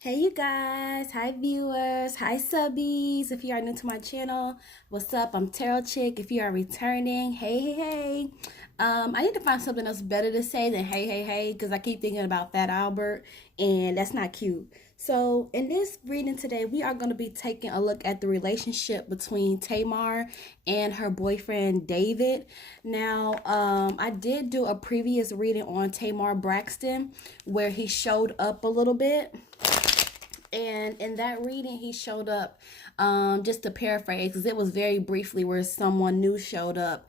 Hey you guys, hi viewers, hi subbies. If you are new to my channel, what's up? I'm Tarot Chick. If you are returning, hey. I need to find something else better to say than hey, because I keep thinking about Fat Albert, and that's not cute. So in this reading today, we are going to be taking a look at the relationship between Tamar and her boyfriend David. Now, I did do a previous reading on Tamar Braxton where he showed up a little bit. And in that reading, he showed up, just to paraphrase, because it was very briefly where someone new showed up.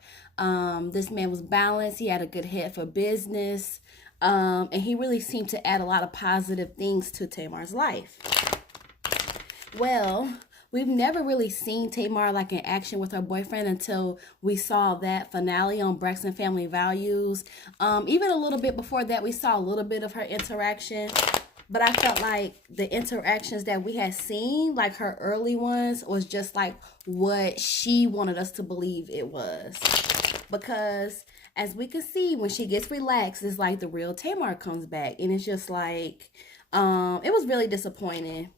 This man was balanced. He had a good head for business. And he really seemed to add a lot of positive things to Tamar's life. Well, we've never really seen Tamar like in action with her boyfriend until we saw that finale on Braxton Family Values. Even a little bit before that, we saw a little bit of her interaction. But I felt like the interactions that we had seen, like her early ones, was just like what she wanted us to believe it was. Because as we can see, when she gets relaxed, it's like the real Tamar comes back. And it's just like, it was really disappointing.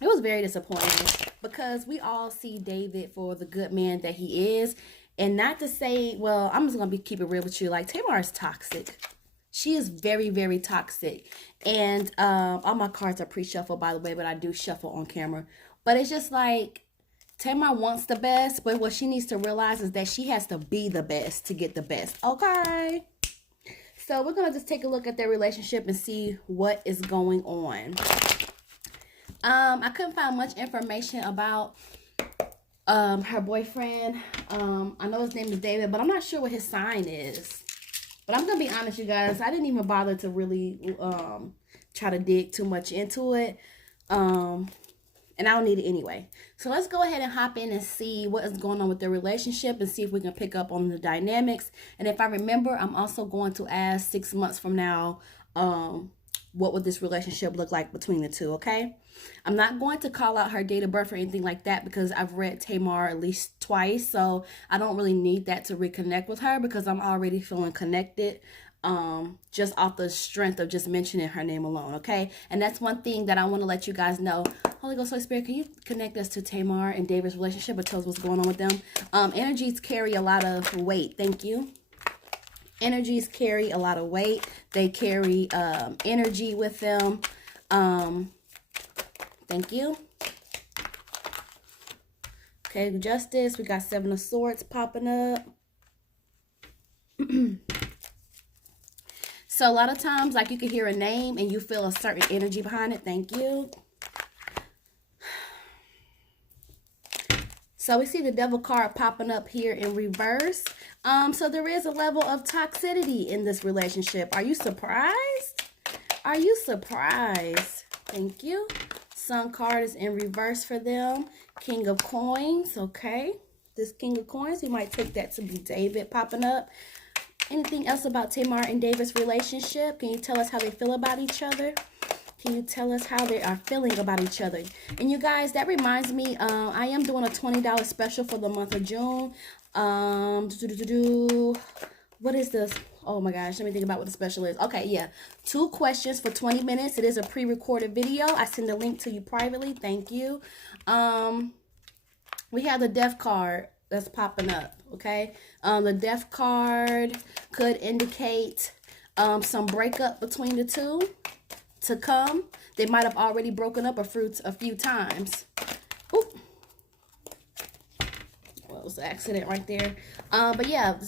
It was very disappointing because we all see David for the good man that he is. And not to say, well, I'm just going to keep it real with you. Like, Tamar is toxic. She is very toxic. And all my cards are pre-shuffled, by the way, but I do shuffle on camera. But it's just like, Tamar wants the best, but what she needs to realize is that she has to be the best to get the best. Okay? So we're going to just take a look at their relationship and see what is going on. I couldn't find much information about her boyfriend. I know his name is David, but I'm not sure what his sign is. But I'm going to be honest, you guys. I didn't even bother to really try to dig too much into it. And I don't need it anyway. So let's go ahead and hop in and see what is going on with their relationship and see if we can pick up on the dynamics. And if I remember, I'm also going to ask 6 months from now, what would this relationship look like between the two, okay? I'm not going to call out her date of birth or anything like that because I've read Tamar at least twice, so I don't really need that to reconnect with her because I'm already feeling connected, just off the strength of just mentioning her name alone, okay? And that's one thing that I want to let you guys know. Holy Ghost, Holy Spirit, can you connect us to Tamar and David's relationship or tell us what's going on with them? Energies carry a lot of weight. Thank you. Energies carry a lot of weight. They carry energy with them. Thank you. Okay, Justice. We got Seven of Swords popping up. So a lot of times, like, you can hear a name and you feel a certain energy behind it. Thank you. So we see the Devil card popping up here in reverse. So there is a level of toxicity in this relationship. Are you surprised? Are you surprised? Thank you. Sun card is in reverse for them. King of Coins. Okay. This King of Coins, you might take that to be David popping up. Anything else about Tamar and David's relationship? Can you tell us how they feel about each other? Can you tell us how they are feeling about each other? And you guys, that reminds me, I am doing a $20 special for the month of June. What is this? Oh my gosh, let me think about what the special is. Okay, yeah. 2 questions for 20 minutes. It is a pre-recorded video. I send a link to you privately. Thank you. We have the Death card that's popping up, okay? The Death card could indicate some breakup between the two to come. They might have already broken up a few times. Oop. Well, it was an accident right there. But yeah,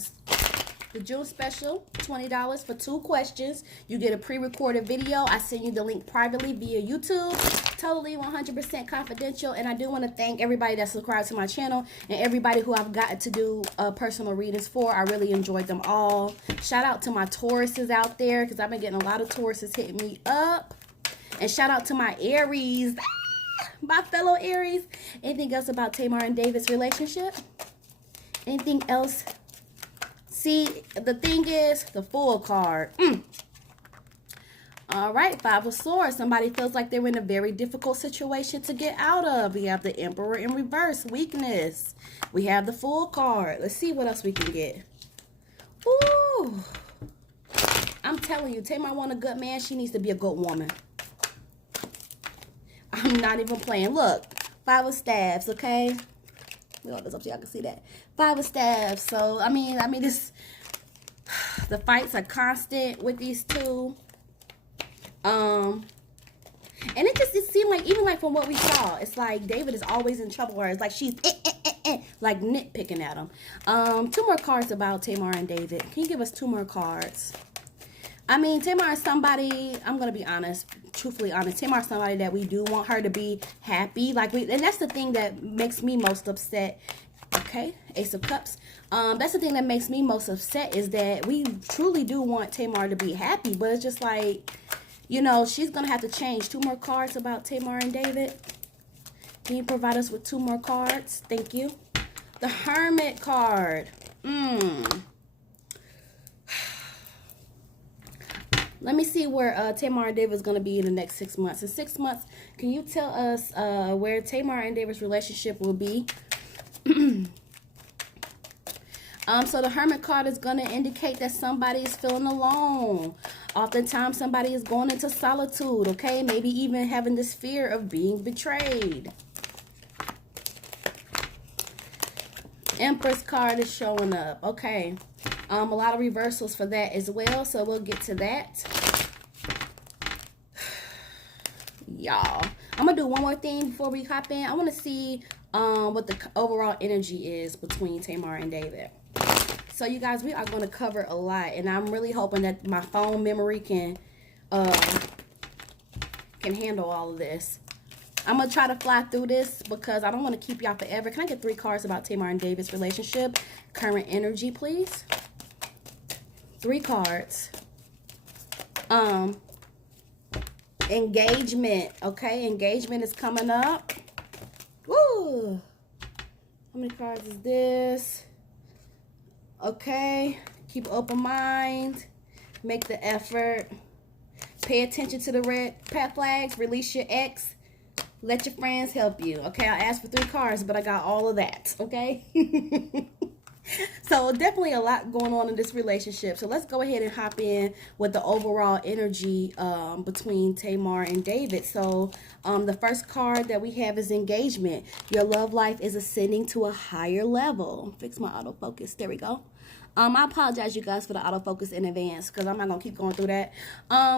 the June special, $20 for 2 questions. You get a pre-recorded video. I send you the link privately via YouTube. Totally 100% confidential. And I do want to thank everybody that subscribed to my channel and everybody who I've gotten to do personal readings for. I really enjoyed them all. Shout out to my Tauruses out there because I've been getting a lot of Tauruses hitting me up. And shout out to my Aries, my fellow Aries. Anything else about Tamar and David's relationship? Anything else? See, the thing is, the Fool card. All right, 5 of Swords. Somebody feels like they're in a very difficult situation to get out of. We have the Emperor in reverse, weakness. We have the Fool card. Let's see what else we can get. Ooh. I'm telling you, Tamar want a good man. She needs to be a good woman. Not even playing. Look, 5 of staves, okay? Let me hold this up so y'all can see that. 5 of staves. So, I mean, this, the fights are constant with these two. And it seemed like, even like from what we saw, it's like David is always in trouble with her. It's like she's like nitpicking at him. 2 more cards about Tamar and David. Can you give us 2 more cards? I mean, Tamar is somebody, I'm going to be honest, truthfully honest. Tamar is somebody that we do want her to be happy. Like, and that's the thing that makes me most upset. Okay, Ace of Cups. That's the thing that makes me most upset, is that we truly do want Tamar to be happy. But it's just like, you know, she's going to have to change. 2 more cards about Tamar and David. Can you provide us with 2 more cards? Thank you. The Hermit card. Let me see where Tamar and David is going to be in the next 6 months. In 6 months, can you tell us where Tamar and David's relationship will be? So the Hermit card is going to indicate that somebody is feeling alone. Oftentimes, somebody is going into solitude, okay? Maybe even having this fear of being betrayed. Empress card is showing up, okay? A lot of reversals for that as well, so we'll get to that. Y'all, I'm going to do one more thing before we hop in. I want to see what the overall energy is between Tamar and David. So, you guys, we are going to cover a lot, and I'm really hoping that my phone memory can handle all of this. I'm going to try to fly through this because I don't want to keep y'all forever. Can I get 3 cards about Tamar and David's relationship? Current energy, please. 3 cards. Engagement. Okay, engagement is coming up. Woo! How many cards is this? Okay, keep an open mind. Make the effort. Pay attention to the red flags. Release your ex. Let your friends help you. Okay, I asked for 3 cards, but I got all of that. Okay. So definitely a lot going on in this relationship. So let's go ahead and hop in with the overall energy between Tamar and David. So the first card that we have is engagement. Your love life is ascending to a higher level. Fix my autofocus. There we go. I apologize, you guys, for the autofocus in advance because I'm not going to keep going through that.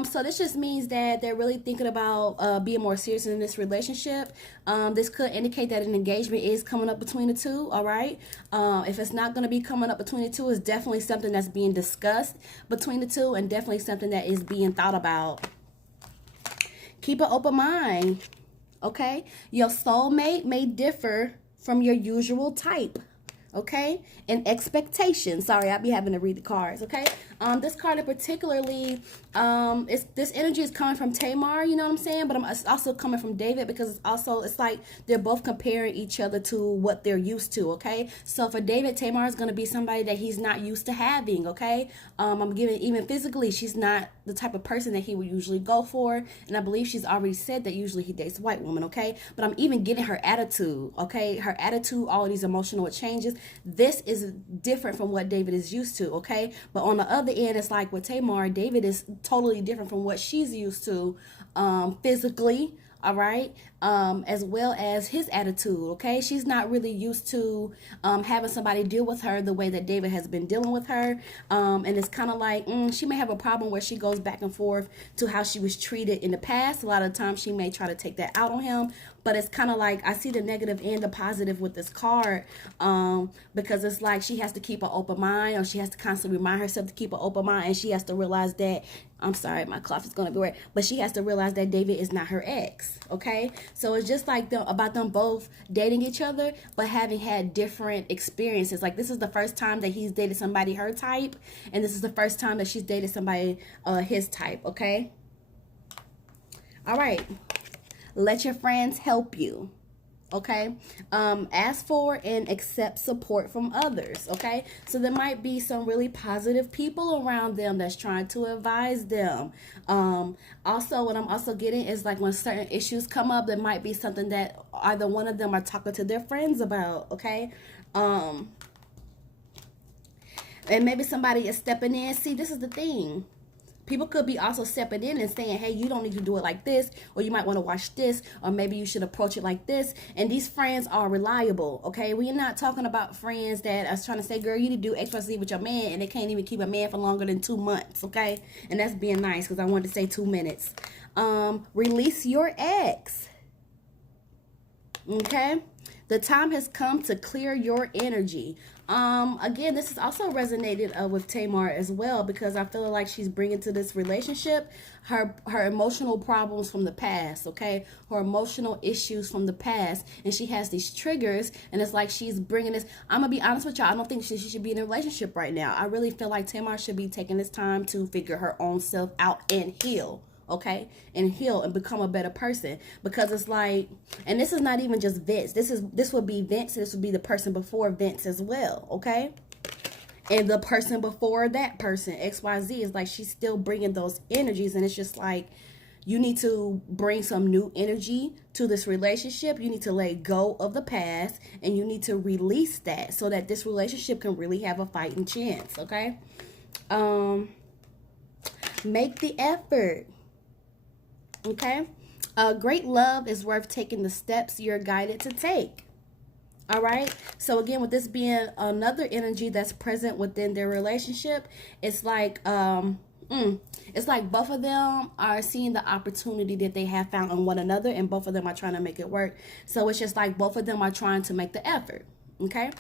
So this just means that they're really thinking about being more serious in this relationship. This could indicate that an engagement is coming up between the two, all right? If it's not going to be coming up between the two, it's definitely something that's being discussed between the two and definitely something that is being thought about. Keep an open mind, okay? Your soulmate may differ from your usual type. Okay, and expectation. Sorry, I'll be having to read the cards. Okay, this card in particularly, this energy is coming from Tamar. You know what I'm saying? But it's also coming from David because it's like they're both comparing each other to what they're used to. Okay, so for David, Tamar is going to be somebody that he's not used to having. Okay, I'm giving even physically, she's not the type of person that he would usually go for, and I believe she's already said that usually he dates white women. Okay, but I'm even getting her attitude. Okay, her attitude, all of these emotional changes. This is different from what David is used to, okay? But on the other end, it's like with Tamar, David is totally different from what she's used to physically, all right? As well as his attitude, okay? She's not really used to having somebody deal with her the way that David has been dealing with her. And it's kind of like, she may have a problem where she goes back and forth to how she was treated in the past. A lot of times she may try to take that out on him. But it's kind of like, I see the negative and the positive with this card because it's like she has to keep an open mind, or she has to constantly remind herself to keep an open mind, and she has to realize that, I'm sorry, my cloth is going to be wet, but she has to realize that David is not her ex, okay? So it's just like about them both dating each other, but having had different experiences. Like, this is the first time that he's dated somebody her type, and this is the first time that she's dated somebody his type, okay? All right. Let your friends help you, okay? Ask for and accept support from others, okay? So there might be some really positive people around them that's trying to advise them. Also, what I'm also getting is like when certain issues come up, there might be something that either one of them are talking to their friends about, okay? And maybe somebody is stepping in. See, this is the thing. People could be also stepping in and saying, hey, you don't need to do it like this, or you might want to watch this, or maybe you should approach it like this. And these friends are reliable, okay? We're not talking about friends that are trying to say, girl, you need to do X, Y, Z with your man, and they can't even keep a man for longer than 2 months, okay? And that's being nice, because I wanted to say 2 minutes. Release your ex, okay? The time has come to clear your energy. Again, this is also resonated with Tamar as well, because I feel like she's bringing to this relationship her emotional problems from the past, okay? Her emotional issues from the past, and she has these triggers, and it's like she's bringing this. I'm gonna be honest with y'all, I don't think she should be in a relationship right now. I really feel like Tamar should be taking this time to figure her own self out and heal, okay, and heal and become a better person. Because it's like, and this is not even just Vince, this would be Vince, this would be the person before Vince as well, okay, and the person before that person, XYZ. Is like she's still bringing those energies, and it's just like, you need to bring some new energy to this relationship. You need to let go of the past, and you need to release that so that this relationship can really have a fighting chance, okay? Make the effort. Okay, great love is worth taking the steps you're guided to take. All right, so again, with this being another energy that's present within their relationship, it's like it's like both of them are seeing the opportunity that they have found in one another, and both of them are trying to make it work. So it's just like both of them are trying to make the effort. Okay,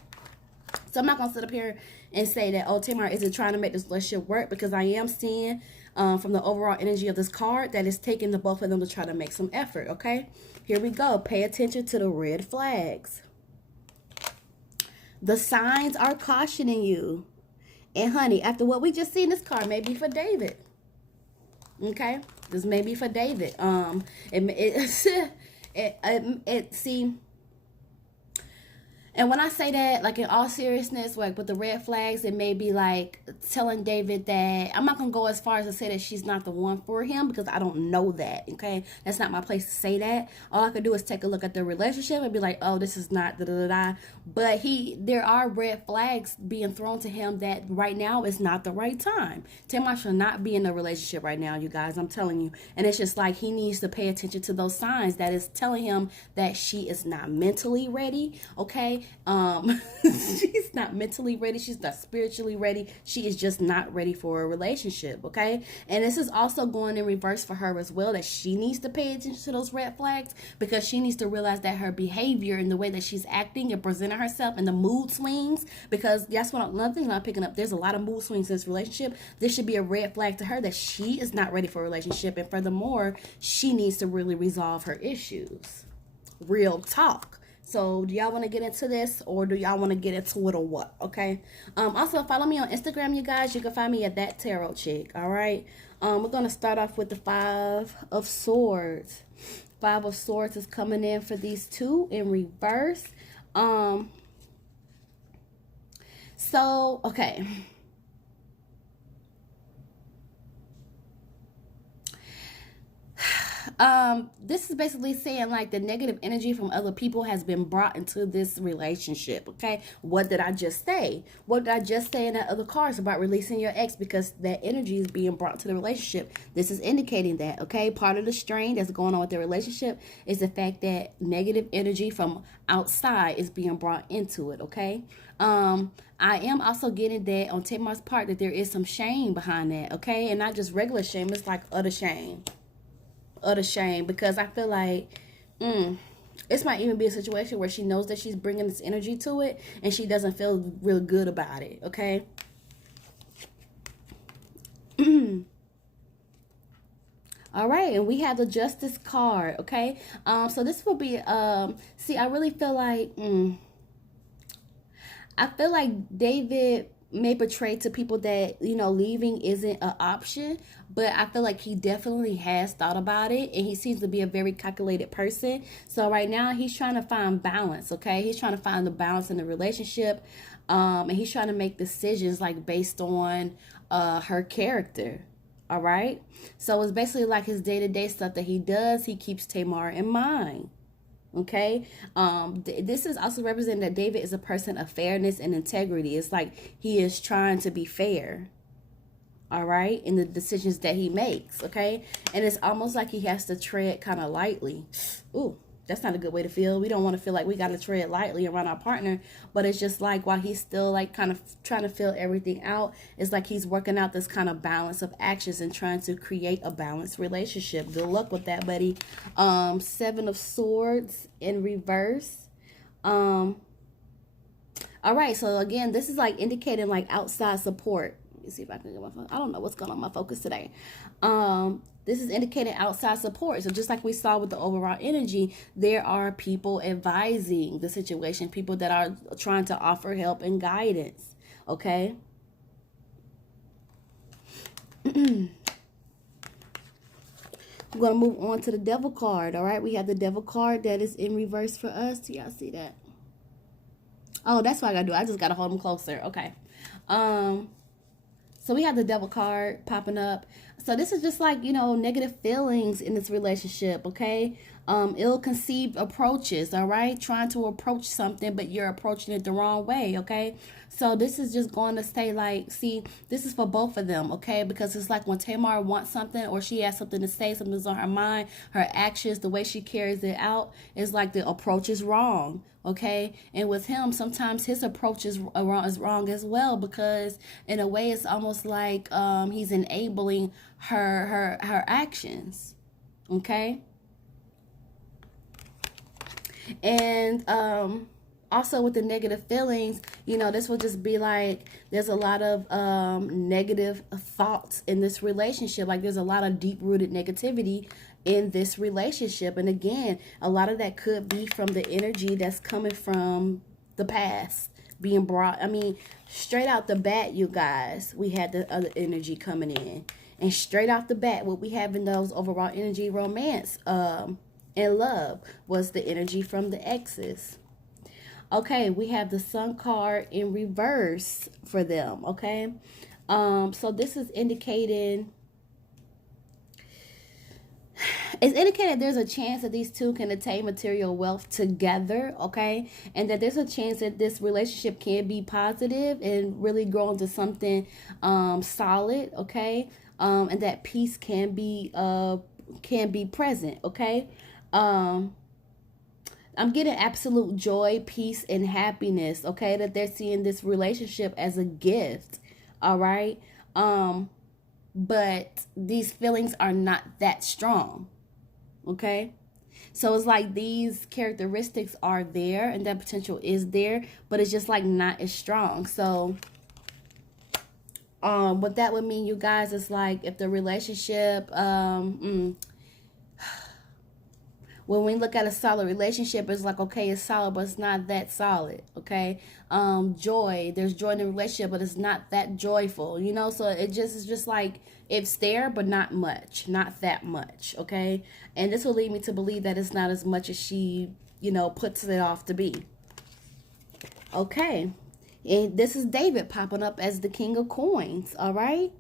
so I'm not gonna sit up here and say that, oh, Tamar isn't trying to make this relationship work, because I am seeing from the overall energy of this card that it's taking the both of them to try to make some effort, okay? Here we go. Pay attention to the red flags. The signs are cautioning you. And honey, after what we just seen, this card may be for David. Okay? This may be for David. See, and when I say that, like in all seriousness, like with the red flags, it may be like telling David that, I'm not going to go as far as to say that she's not the one for him, because I don't know that, okay? That's not my place to say that. All I could do is take a look at the relationship and be like, oh, this is not da-da-da-da. But there are red flags being thrown to him that right now is not the right time. Tamar should not be in a relationship right now, you guys. I'm telling you. And it's just like he needs to pay attention to those signs that is telling him that she is not mentally ready, okay? She's not mentally ready. She's not spiritually ready. She is just not ready for a relationship, okay? And this is also going in reverse for her as well, that she needs to pay attention to those red flags, because she needs to realize that her behavior and the way that she's acting and presenting herself and the mood swings, because that's what another thing I'm picking up. There's a lot of mood swings in this relationship. This should be a red flag to her that she is not ready for a relationship, and furthermore, she needs to really resolve her issues. Real talk. So do y'all want to get into this, or do y'all want to get into it, or what? Okay. Also follow me on Instagram, you guys. You can find me at That Tarot Chick. All right. We're gonna start off with the 5 of Swords. 5 of Swords is coming in for these two in reverse. So okay. This is basically saying like the negative energy from other people has been brought into this relationship, okay? What did I just say? What did I just say in that other cards about releasing your ex? Because that energy is being brought to the relationship. This is indicating that, okay? Part of the strain that's going on with the relationship is the fact that negative energy from outside is being brought into it, okay? I am also getting that on Tamar's part that there is some shame behind that, okay? And not just regular shame, it's like utter shame. Utter shame, because I feel like this might even be a situation where she knows that she's bringing this energy to it and she doesn't feel real good about it, okay? All right, and we have the Justice card, okay? So this will be see, I really feel like David may portray to people that, you know, leaving isn't an option, but I feel like he definitely has thought about it, and he seems to be a very calculated person. So right now he's trying to find balance, okay? He's trying to find the balance in the relationship, and he's trying to make decisions like based on her character. All right, so it's basically like his day-to-day stuff that he does. He keeps Tamar in mind. Okay, this is also representing that David is a person of fairness and integrity. It's like he is trying to be fair. all right, in the decisions that he makes, okay? And it's almost like he has to tread kind of lightly. Ooh, that's not a good way to feel. We don't want to feel like we got to tread lightly around our partner, but it's just like while he's still like kind of trying to feel everything out, it's like he's working out this kind of balance of actions and trying to create a balanced relationship. Good luck with that, buddy. Seven of Swords in reverse. All right, so again, this is like indicating like outside support. Let me see if I can get my phone. I don't know what's going on with my focus today. This is indicating outside support. So just like we saw with the overall energy, there are people advising the situation, people that are trying to offer help and guidance. Okay. I'm going to move on to the Devil card. All right. We have the Devil card that is in reverse for us. Do y'all see that? Oh, that's what I got to do. I just got to hold them closer. Okay. So we have the Devil card popping up. So this is just like, you know, negative feelings in this relationship, okay? Ill-conceived approaches, all right? Trying to approach something, but you're approaching it the wrong way, okay? So this is just going to stay like, see, this is for both of them, okay? Because it's like when Tamar wants something or she has something to say, something's on her mind, her actions, the way she carries it out, is like the approach is wrong, okay? And with him, sometimes his approach is wrong as well, because in a way it's almost like he's enabling her actions, okay? And also with the negative feelings, you know, this will just be like there's a lot of negative thoughts in this relationship. Like there's a lot of deep-rooted negativity in this relationship. And again, a lot of that could be from the energy that's coming from the past being brought. I mean, straight out the bat, you guys, we had the other energy coming in. And straight off the bat, what we have in those overall energy romance and love was the energy from the exes. Okay, we have the Sun card in reverse for them, okay? So this is indicating, it's indicated there's a chance that these two can attain material wealth together, okay? And that there's a chance that this relationship can be positive and really grow into something solid, okay? And that peace can be present, okay? I'm getting absolute joy, peace, and happiness, okay? That they're seeing this relationship as a gift, all right? But these feelings are not that strong, okay? So it's like these characteristics are there and that potential is there, but it's just like not as strong. So what that would mean, you guys, is like if the relationship, when we look at a solid relationship, it's like, okay, it's solid, but it's not that solid, okay? Joy, there's joy in the relationship, but it's not that joyful, you know? So it just is just like, it's there, but not much, not that much, okay? And this will lead me to believe that it's not as much as she, you know, puts it off to be. Okay. And this is David popping up as the King of Coins, all right?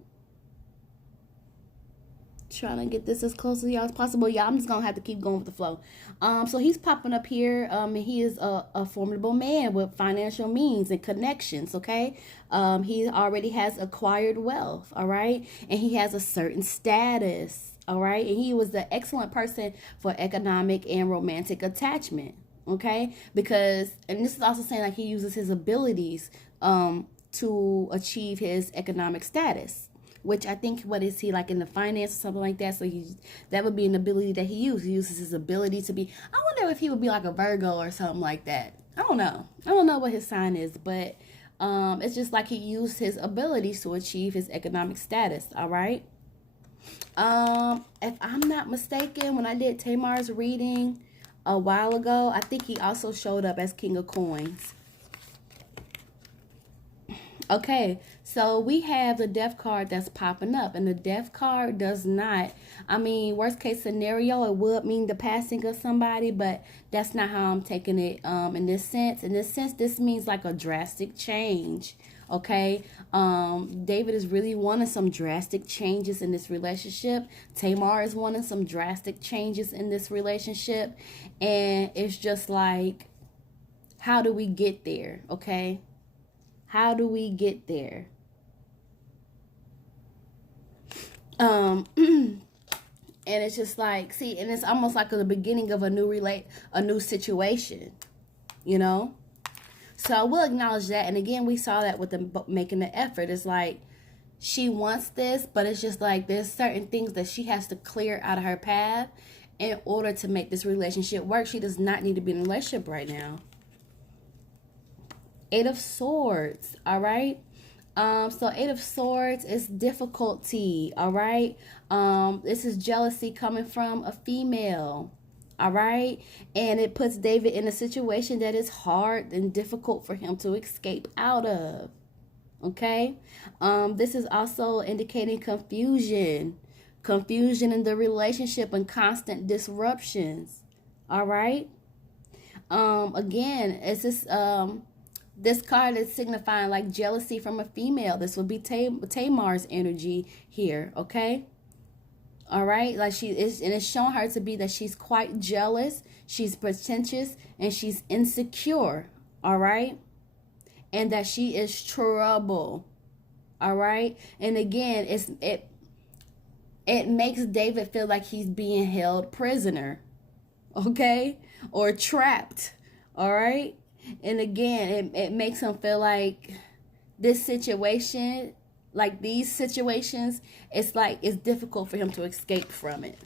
Trying to get this as close to y'all as possible. Yeah, I'm just gonna have to keep going with the flow. So he's popping up here. He is a formidable man with financial means and connections. Okay, he already has acquired wealth. All right, and he has a certain status. All right, and he was the excellent person for economic and romantic attachment. Okay, because, and this is also saying like he uses his abilities to achieve his economic status, which I think, what is he, like in the finance or something like that? So that would be an ability that he uses. He uses his ability to be, I wonder if he would be like a Virgo or something like that. I don't know what his sign is, but it's just like he used his abilities to achieve his economic status, all right? If I'm not mistaken, when I did Tamar's reading a while ago, I think he also showed up as King of Coins. Okay, so we have the Death card that's popping up, and the Death card does not, I mean, worst case scenario, it would mean the passing of somebody, but that's not how I'm taking it in this sense. In this sense, this means like a drastic change, okay? David is really wanting some drastic changes in this relationship. Tamar is wanting some drastic changes in this relationship, and it's just like, how do we get there, okay? How do we get there? And it's just like, see, and it's almost like the beginning of a new situation, you know. So I will acknowledge that. And again, we saw that with them making the effort. It's like she wants this, but it's just like there's certain things that she has to clear out of her path in order to make this relationship work. She does not need to be in a relationship right now. Eight of Swords, all right? So Eight of Swords is difficulty, all right? This is jealousy coming from a female, all right? And it puts David in a situation that is hard and difficult for him to escape out of, okay? This is also indicating confusion in the relationship and constant disruptions, all right? Again, it's this card is signifying like jealousy from a female. This would be Tamar's energy here, okay? All right, like she is, and it's showing her to be that she's quite jealous, she's pretentious, and she's insecure, all right? And that she is trouble, all right? And again, it makes David feel like he's being held prisoner, okay? Or trapped, all right? And again, it makes him feel like this situation, like these situations, it's like it's difficult for him to escape from it.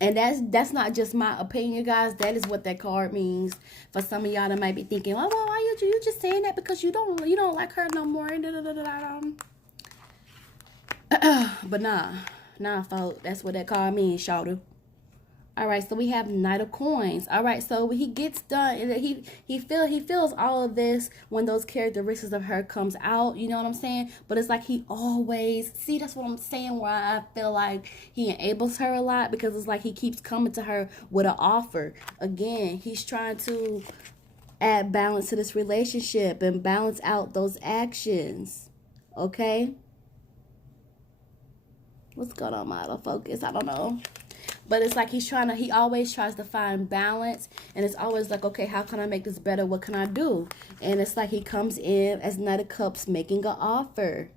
And that's not just my opinion, guys. That is what that card means. For some of y'all that might be thinking, oh, well, why you just saying that because you don't like her no more. But nah, folks, that's what that card means, shawty. All right, so we have Knight of Coins. All right, so he gets done, and he feels all of this when those characteristics of her comes out. You know what I'm saying? But it's like he always see. That's what I'm saying. Where I feel like he enables her a lot because it's like he keeps coming to her with an offer. Again, he's trying to add balance to this relationship and balance out those actions. Okay. What's going on, my autofocus? I don't know. But it's like he always tries to find balance. And it's always like, okay, how can I make this better? What can I do? And it's like he comes in as Knight of Cups making an offer.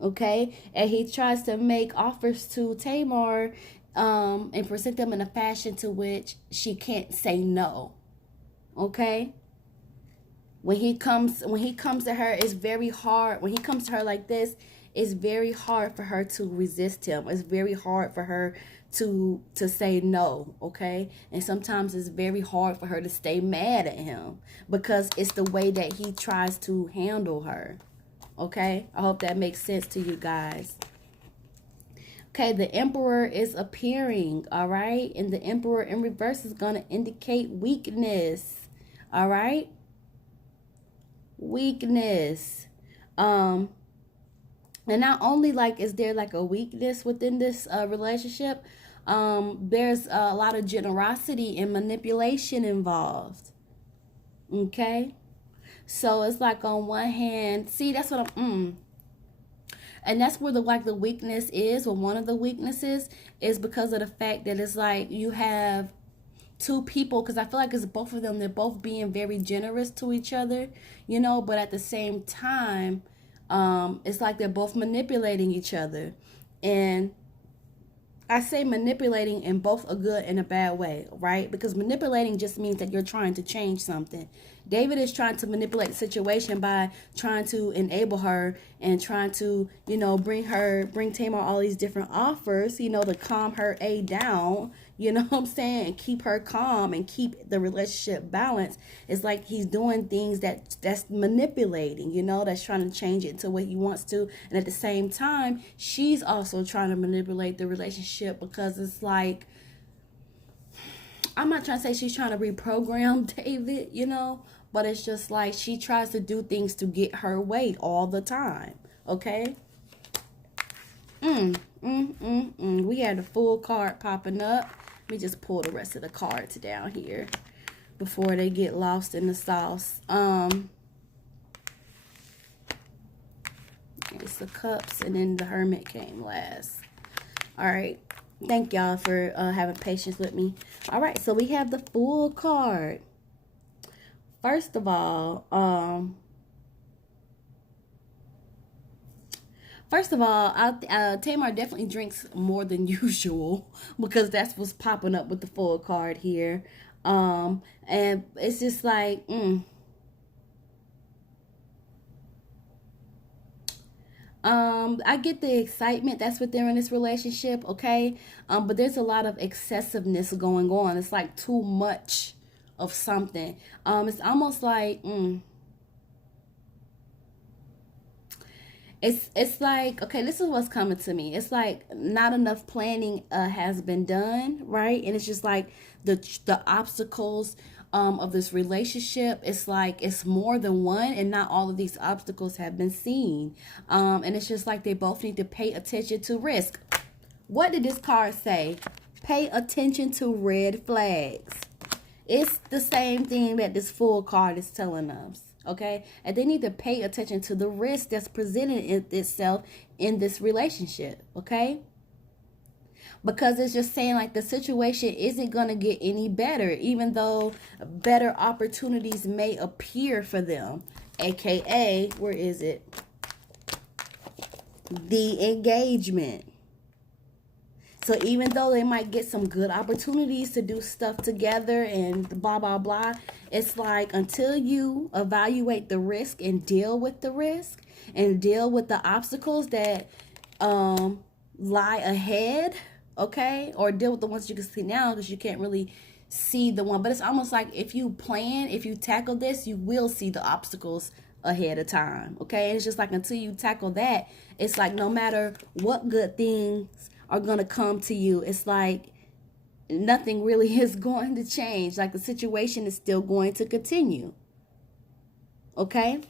Okay? And he tries to make offers to Tamar and present them in a fashion to which she can't say no. Okay? When he comes to her, it's very hard. When he comes to her like this, it's very hard for her to resist him. It's very hard for her to say no, okay? And sometimes it's very hard for her to stay mad at him because it's the way that he tries to handle her, okay? I hope that makes sense to you guys. Okay, the Emperor is appearing, all right? And the Emperor in reverse is going to indicate weakness, all right? Weakness. And not only like is there like a weakness within this relationship, there's a lot of generosity and manipulation involved. Okay, so it's like on one hand, see, that's what and that's where the weakness is, or one of the weaknesses is because of the fact that it's like you have two people, because I feel like it's both of them, they're both being very generous to each other, you know, but at the same time, it's like they're both manipulating each other. And I say manipulating in both a good and a bad way, right? Because manipulating just means that you're trying to change something. David is trying to manipulate the situation by trying to enable her and trying to, you know, bring Tamar all these different offers, you know, to calm her down, you know what I'm saying, and keep her calm and keep the relationship balanced. It's like he's doing things that's manipulating, you know, that's trying to change it to what he wants to. And at the same time, she's also trying to manipulate the relationship because it's like, I'm not trying to say she's trying to reprogram David, you know, but it's just like she tries to do things to get her way all the time, okay? We had a full card popping up. Let me just pull the rest of the cards down here before they get lost in the sauce. It's the Cups, and then the Hermit came last. All right. Thank y'all for having patience with me. All right, so we have the Fool card. First of all, First of all, Tamar definitely drinks more than usual because that's what's popping up with the full card here. And it's just like, I get the excitement that's what they're in this relationship, okay? But there's a lot of excessiveness going on. It's like too much of something. It's almost like, it's like, okay, this is what's coming to me. It's like not enough planning has been done, right? And it's just like the obstacles of this relationship. It's like it's more than one, and not all of these obstacles have been seen. And it's just like they both need to pay attention to risk. What did this card say? Pay attention to red flags. It's the same thing that this full card is telling us. Okay, and they need to pay attention to the risk that's presented itself in this relationship. Okay, because it's just saying like the situation isn't going to get any better, even though better opportunities may appear for them, aka, where is it, the engagement. So even though they might get some good opportunities to do stuff together and blah, blah, blah, it's like until you evaluate the risk and deal with the risk and deal with the obstacles that lie ahead, okay, or deal with the ones you can see now because you can't really see the one. But it's almost like if you plan, if you tackle this, you will see the obstacles ahead of time, okay? And it's just like until you tackle that, it's like no matter what good things are going to come to you, it's like nothing really is going to change. Like the situation is still going to continue. Okay?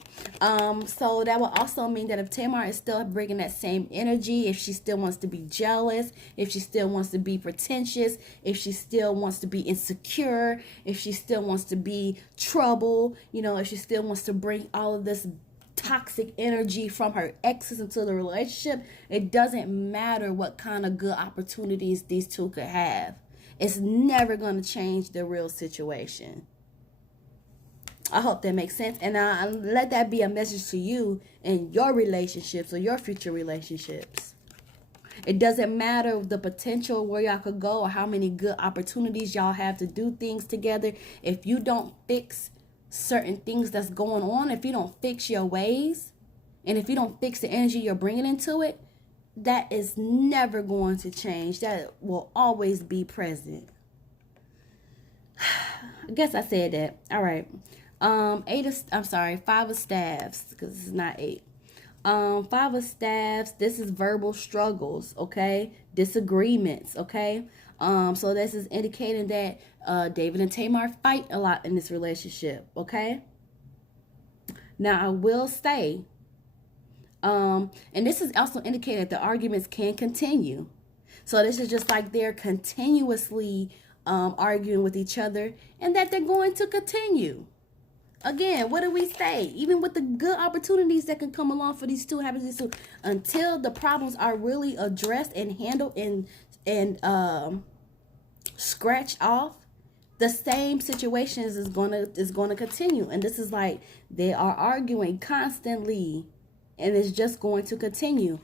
So that will also mean that if Tamar is still bringing that same energy, if she still wants to be jealous, if she still wants to be pretentious, if she still wants to be insecure, if she still wants to be trouble, you know, if she still wants to bring all of this toxic energy from her exes into the relationship, it doesn't matter what kind of good opportunities these two could have. It's never going to change the real situation. I hope that makes sense. And let that be a message to you in your relationships or your future relationships. It doesn't matter the potential where y'all could go or how many good opportunities y'all have to do things together. If you don't fix certain things that's going on, if you don't fix your ways, and if you don't fix the energy you're bringing into it, that is never going to change. That will always be present. I guess I said that. All right. Five of Staves, because it's not 8. Five of Staves, this is verbal struggles, okay? Disagreements, okay? So this is indicating that David and Tamar fight a lot in this relationship, okay? Now, I will say, and this is also indicating that the arguments can continue. So this is just like they're continuously arguing with each other and that they're going to continue. Again, what do we say? Even with the good opportunities that can come along for these two, until the problems are really addressed and handled and scratched off, the same situations is gonna continue. And this is like they are arguing constantly, and it's just going to continue.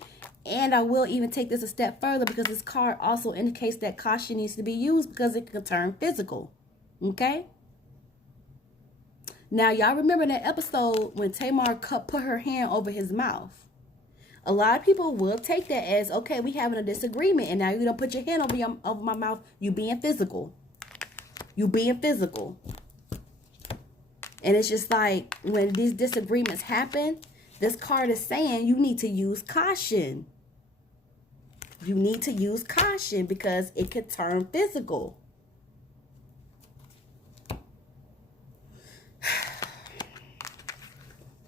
And I will even take this a step further because this card also indicates that caution needs to be used because it can turn physical. Okay? Now, y'all remember that episode when Tamar put her hand over his mouth? A lot of people will take that as, okay, we having a disagreement, and now you don't put your hand over my mouth. You being physical. You being physical. And it's just like when these disagreements happen, this card is saying you need to use caution. You need to use caution because it could turn physical.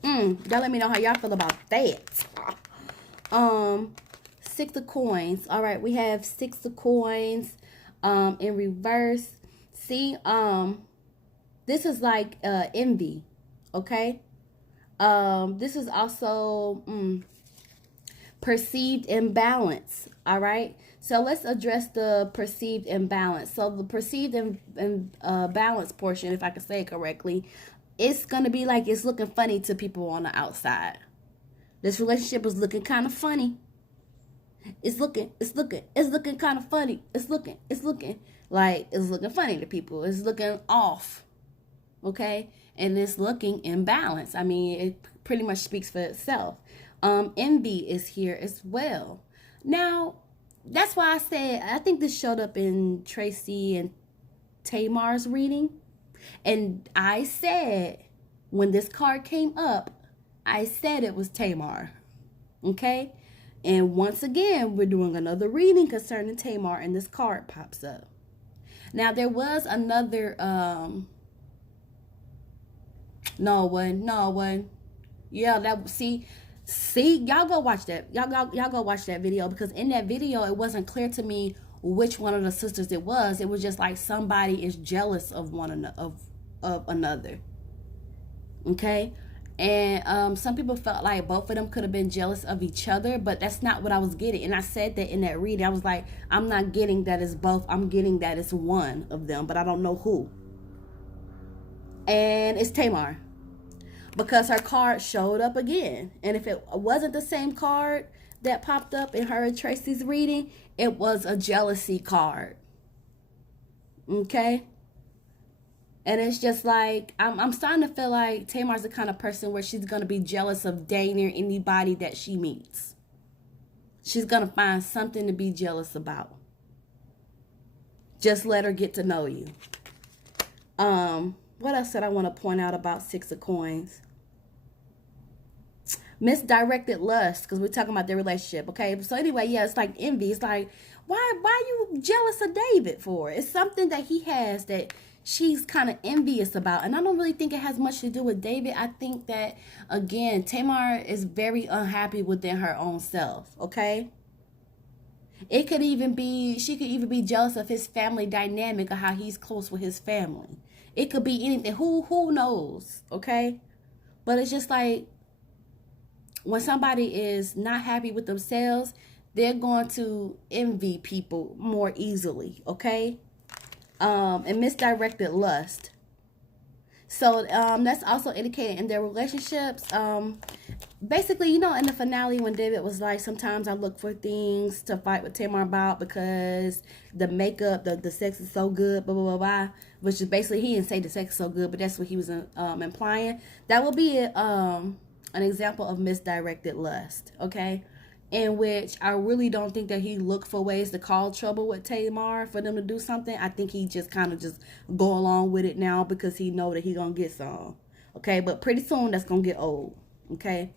Y'all let me know how y'all feel about that. Six of Coins. All right, we have Six of Coins in reverse. See, this is like envy, okay? This is also perceived imbalance, all right? So let's address the perceived imbalance. So the perceived imbalance portion, if I can say it correctly, it's going to be like it's looking funny to people on the outside, This relationship is looking kind of funny. It's looking kind of funny. It's looking funny to people. It's looking off. Okay? And it's looking imbalanced. I mean, it pretty much speaks for itself. Envy is here as well. Now, that's why I said, I think this showed up in Tracy and Tamar's reading. And I said, when this card came up, I said it was Tamar. Okay? And once again, we're doing another reading concerning Tamar, and this card pops up. Now, there was another, no one. Yeah, y'all go watch that. Y'all go watch that video, because in that video, it wasn't clear to me which one of the sisters it was. It was just like somebody is jealous of of another. Okay? And some people felt like both of them could have been jealous of each other, but that's not what I was getting. And I said that in that reading. I was like, I'm not getting that it's both. I'm getting that it's one of them, but I don't know who. And it's Tamar, because her card showed up again. And if it wasn't the same card that popped up in her and Tracy's reading, it was a jealousy card. Okay? And it's just like, I'm starting to feel like Tamar's the kind of person where she's going to be jealous of dang near anybody that she meets. She's going to find something to be jealous about. Just let her get to know you. What else did I want to point out about Six of Coins? Misdirected lust, because we're talking about their relationship, okay? So anyway, yeah, it's like envy. It's like, why are you jealous of David for? It's something that he has that she's kind of envious about. And I don't really think it has much to do with David. I think that, again, Tamar is very unhappy within her own self, okay? It could even be, she could even be jealous of his family dynamic, or how he's close with his family. It could be anything. Who knows, okay? But it's just like, when somebody is not happy with themselves, they're going to envy people more easily, okay? And misdirected lust. So that's also indicated in their relationships. Basically, in the finale, when David was like, sometimes I look for things to fight with Tamar about because the makeup, the sex is so good, blah, blah, blah, blah. Which is basically, he didn't say the sex is so good, but that's what he was implying. That will be an example of misdirected lust, okay? In which I really don't think that he looked for ways to cause trouble with Tamar for them to do something. I think he just kind of just go along with it now because he know that he gonna get some. Okay, but pretty soon that's gonna get old. Okay,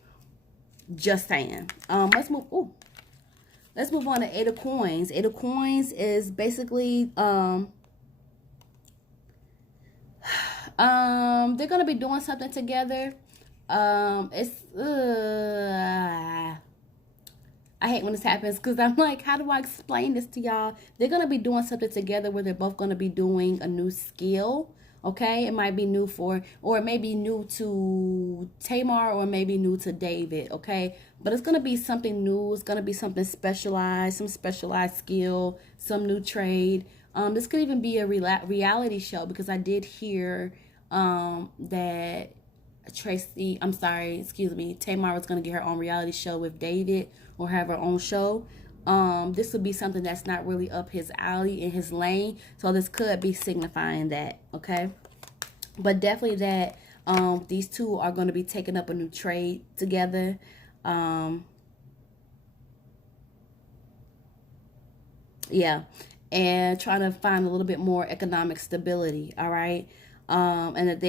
just saying. Let's move. Let's move on to Eight of Coins. Eight of Coins is basically they're gonna be doing something together. I hate when this happens, because I'm like, how do I explain this to y'all? They're going to be doing something together where they're both going to be doing a new skill, okay? It might be new or it may be new to Tamar, or maybe new to David, okay? But it's going to be something new. It's going to be something specialized, some specialized skill, some new trade. This could even be a reality show, because I did hear that Tamar was going to get her own reality show with David, or have her own show. This would be something that's not really up his alley, in his lane. So this could be signifying that, okay? But definitely that these two are going to be taking up a new trade together. Yeah. And trying to find a little bit more economic stability, all right? And that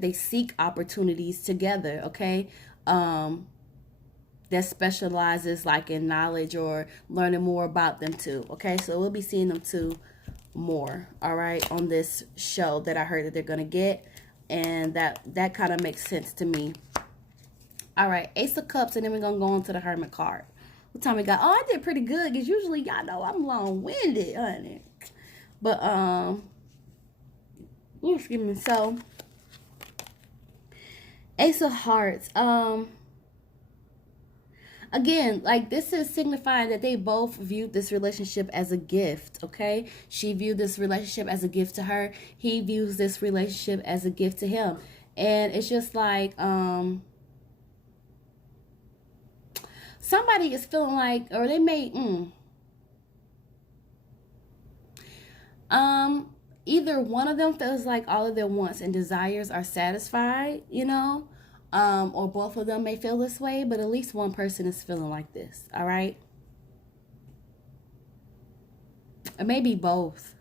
they seek opportunities together, okay? That specializes like in knowledge or learning more about them too, okay? So we'll be seeing them too more, all right, on this show that I heard that they're gonna get, and that kind of makes sense to me. All right, Ace of Cups, and then we're gonna go on to the Hermit card. What time we got? Oh, I did pretty good, because usually y'all know I'm long-winded, honey. But excuse me. So Ace of Hearts. Again, like, this is signifying that they both viewed this relationship as a gift, okay? She viewed this relationship as a gift to her. He views this relationship as a gift to him. And it's just like, Somebody is feeling like, or they may, either one of them feels like all of their wants and desires are satisfied, you know, or both of them may feel this way, but at least one person is feeling like this, all right? It may be both.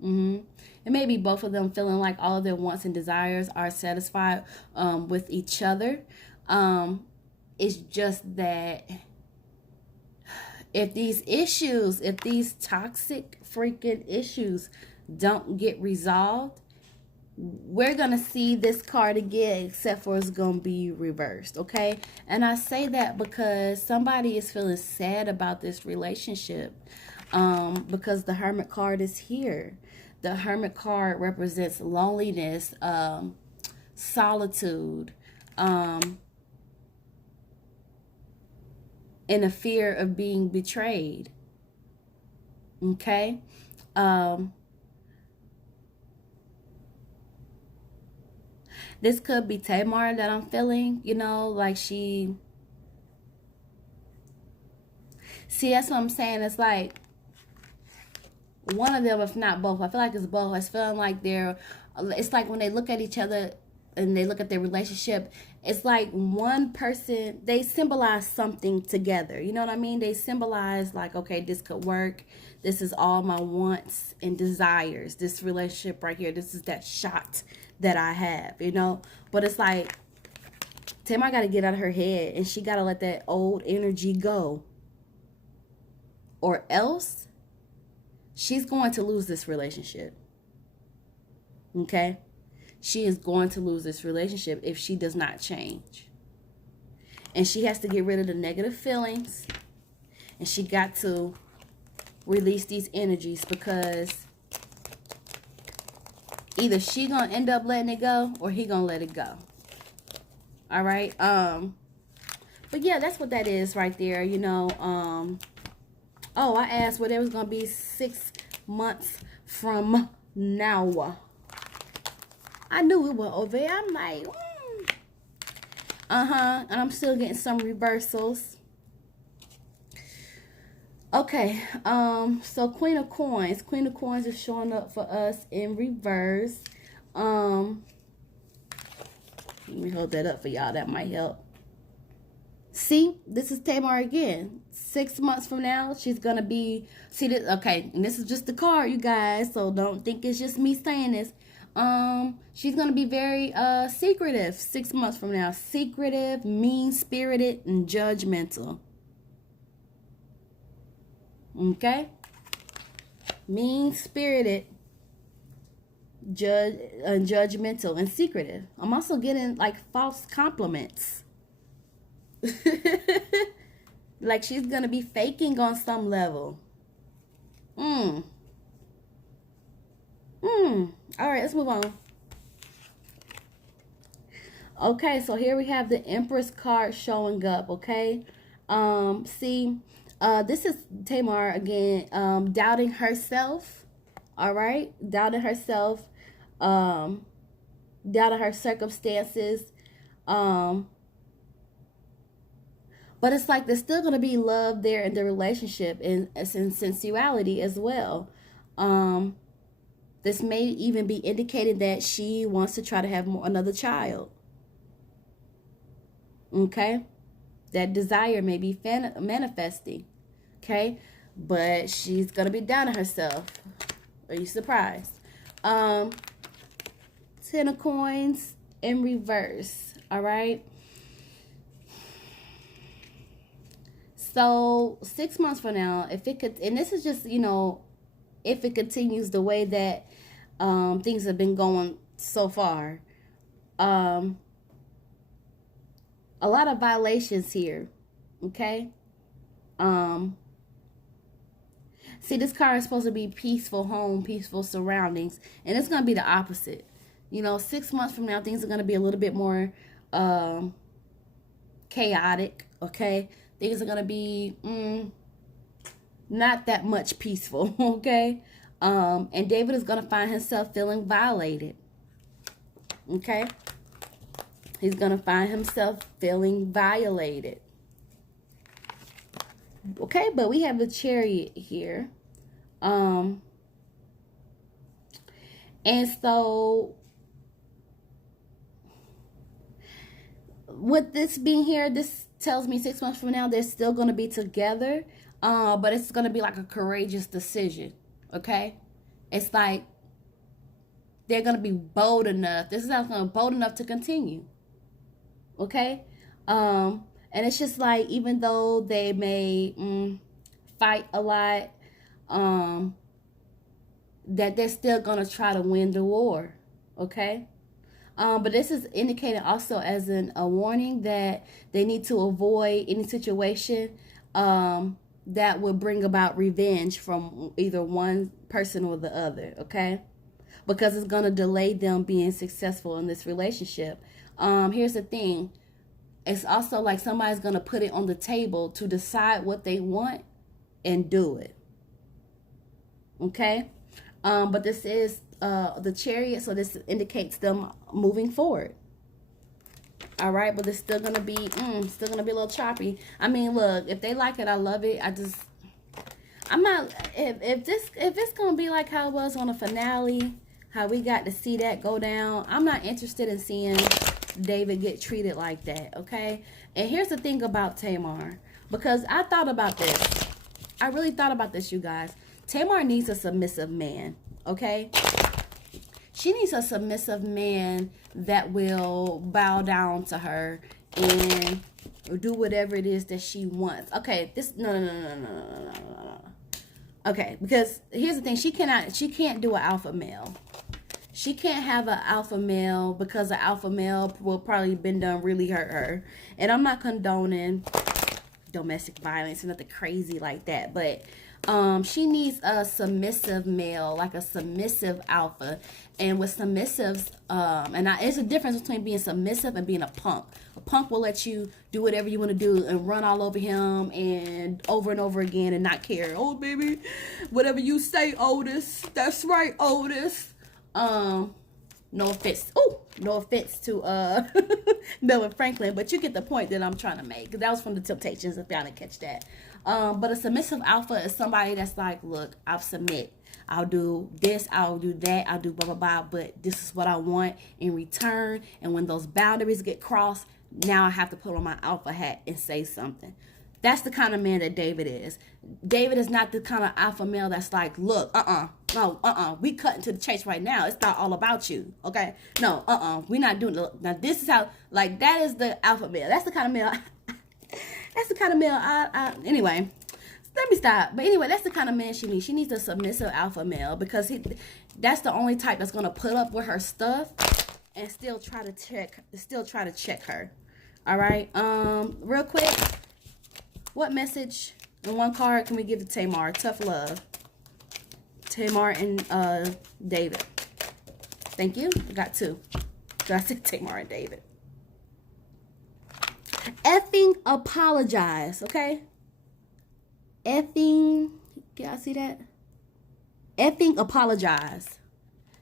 It may be both of them feeling like all of their wants and desires are satisfied with each other. It's just that if these toxic freaking issues don't get resolved, we're going to see this card again, except for it's going to be reversed, okay? And I say that because somebody is feeling sad about this relationship because the Hermit card is here. The Hermit card represents loneliness, solitude, and a fear of being betrayed, okay? This could be Tamar that I'm feeling, you know, like see, that's what I'm saying. It's like one of them, if not both. I feel like it's both. It's feeling like it's like when they look at each other and they look at their relationship, it's like one person, they symbolize something together. You know what I mean? They symbolize like, okay, this could work. This is all my wants and desires. This relationship right here, this is that shot that I have, you know? But it's like, Tamar got to get out of her head and she got to let that old energy go. Or else, she's going to lose this relationship. Okay? She is going to lose this relationship if she does not change. And she has to get rid of the negative feelings. And she got to release these energies because either she gonna end up letting it go or he gonna let it go. All right. But yeah, that's what that is right there. You know. Oh, I asked whether it was gonna be 6 months from now. I knew it was over there. I'm like, and I'm still getting some reversals. Okay, so Queen of Coins. Queen of Coins is showing up for us in reverse. Let me hold that up for y'all. That might help. See, this is Tamar again. 6 months from now, she's gonna be, see this, okay, and this is just the card, you guys, so don't think it's just me saying this. She's gonna be very secretive 6 months from now. Secretive, mean-spirited, and judgmental. Okay? Mean-spirited, judgmental, and secretive. I'm also getting like false compliments. Like she's gonna be faking on some level. All right, let's move on. Okay, so here we have the Empress card showing up. Okay, see, this is Tamar again, doubting herself. All right, doubting herself, doubting her circumstances, but it's like there's still going to be love there in the relationship and sensuality as well. This may even be indicating that she wants to try to have another child. Okay? That desire may be manifesting. Okay? But she's going to be down on herself. Are you surprised? 10 of Coins in reverse. All right? So 6 months from now, if it could, and this is just, you know, if it continues the way that things have been going so far, a lot of violations here. Okay. See, this card is supposed to be peaceful home, peaceful surroundings, and it's going to be the opposite. You know, 6 months from now, things are going to be a little bit more chaotic. Okay. Things are going to be not that much peaceful, okay? And David is going to find himself feeling violated, okay? He's going to find himself feeling violated. Okay, but we have the Chariot here. And so with this being here, this tells me 6 months from now they're still going to be together, but it's going to be like a courageous decision. Okay, it's like they're going to be bold enough. This is how it's going to be bold enough to continue. Okay, and it's just like, even though they may fight a lot, that they're still going to try to win the war. Okay. But this is indicated also as a warning that they need to avoid any situation that would bring about revenge from either one person or the other, okay? Because it's going to delay them being successful in this relationship. Here's the thing. It's also like somebody's going to put it on the table to decide what they want and do it, okay? But this is the Chariot, so this indicates them moving forward. All right, but it's still gonna be still gonna be a little choppy. I mean, look, if they like it, I love it. I'm not, if it's gonna be like how it was on the finale, how we got to see that go down, I'm not interested in seeing David get treated like that. Okay. And here's the thing about Tamar, because I thought about this. I really thought about this, you guys. Tamar needs a submissive man. Okay, she needs a submissive man that will bow down to her and do whatever it is that she wants. Okay, no. Okay, because here's the thing, she can't do an alpha male. She can't have an alpha male, because the alpha male will probably been done really hurt her. And I'm not condoning domestic violence or nothing crazy like that, but she needs a submissive male, like a submissive alpha. And with submissives, it's a difference between being submissive and being a punk. A punk will let you do whatever you want to do and run all over him and over again and not care. Oh, baby, whatever you say, Otis. That's right, Otis. No offense. Oh, no offense to Melvin Franklin, but you get the point that I'm trying to make. That was from the Temptations, if y'all didn't catch that. But a submissive alpha is somebody that's like, look, I'll submit. I'll do this, I'll do that, I'll do blah, blah, blah, but this is what I want in return. And when those boundaries get crossed, now I have to put on my alpha hat and say something. That's the kind of man that David is. David is not the kind of alpha male that's like, look, we cutting to the chase right now. It's not all about you, okay? No, we're not doing it. Now, this is how, like, that is the alpha male. That's the kind of male, anyway, let me stop. But anyway, that's the kind of man she needs. She needs a submissive alpha male, because that's the only type that's going to put up with her stuff and still try to check her. All right, real quick. What message and one card can we give to Tamar? Tough love. Tamar and David. Thank you. I got two. So I said Tamar and David. Effing apologize, okay? Effing, can y'all see that? Effing apologize.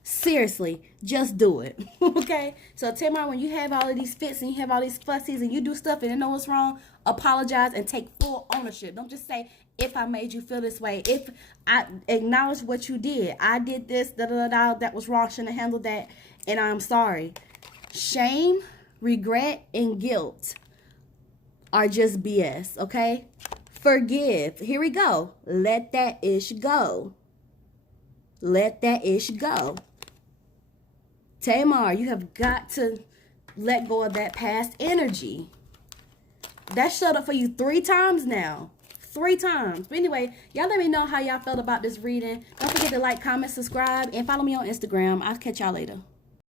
Seriously, just do it, okay? So Tamar, when you have all of these fits and you have all these fussies and you do stuff and you know what's wrong, apologize and take full ownership. Don't just say, if I made you feel this way, if I acknowledge what you did. I did this, that was wrong, shouldn't have handled that, and I'm sorry. Shame, regret, and guilt are just BS, okay? Forgive. Here we go. Let that ish go. Let that ish go. Tamar, you have got to let go of that past energy. That showed up for you 3 times now. 3 times. But anyway, y'all let me know how y'all felt about this reading. Don't forget to like, comment, subscribe, and follow me on Instagram. I'll catch y'all later.